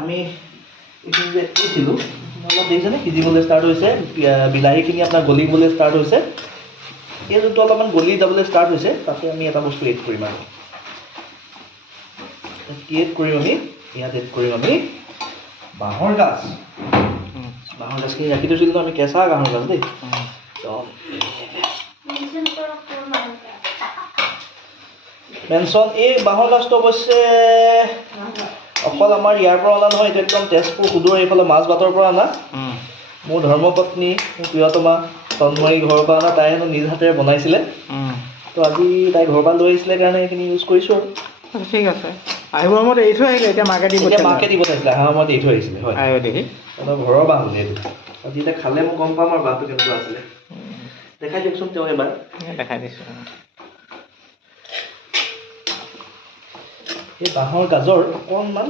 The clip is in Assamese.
আমি এইখিনি যে দিছিলোঁ অলপ দেখিছেনে সিজিবলৈ ষ্টাৰ্ট হৈছে বিলাহীখিনি আপোনাৰ গলিবলৈ ষ্টাৰ্ট হৈছে এই যোনটো অলপমান গলি যাবলৈ ষ্টাৰ্ট হৈছে তাতে আমি এটা বস্তু এড কৰিম আৰু কি এড কৰিম আমি ইয়াত এড কৰিম আমি বাঁহৰ গাজখিনি ৰাখি থৈছিলোঁ আমি কেঁচা বাঁহৰ গাজ দেই মেনশ্যন এই বাঁহৰ গাজটো অৱশ্যে অকল আমাৰ ইয়াৰ পৰা অনা নহয় এইটো একদম তেজপুৰ সুদূৰ এইফালে মাজবাটৰ পৰা অনা মোৰ ধৰ্মপত্নী মোৰ প্ৰিয়তমা তন্ময়ী ঘৰৰ পৰা অনা তাই হেনো নিজ হাতেৰে বনাইছিলে তো আজি তাই ঘৰৰ পৰা লৈ আহিছিলে কাৰণে সেইখিনি ইউজ কৰিছোঁ আৰু ঠিক আছে আহিব সময়ত এৰি থৈ আহিলে এতিয়া মাকে দিব পঠাইছিলে অহা সময়ত এৰি থৈ আহিছিলে হয় আহিব দেখি ঘৰৰ বাঁহ বুলি এইটো আজি এতিয়া খালে মই গম পাম আৰু বাঁহটো কেনেকুৱা আছিলে দেখাই দিয়কচোন তেওঁ এবাৰ দেখাই দিছোঁ এই বাঁহৰ গাজৰ অকণমান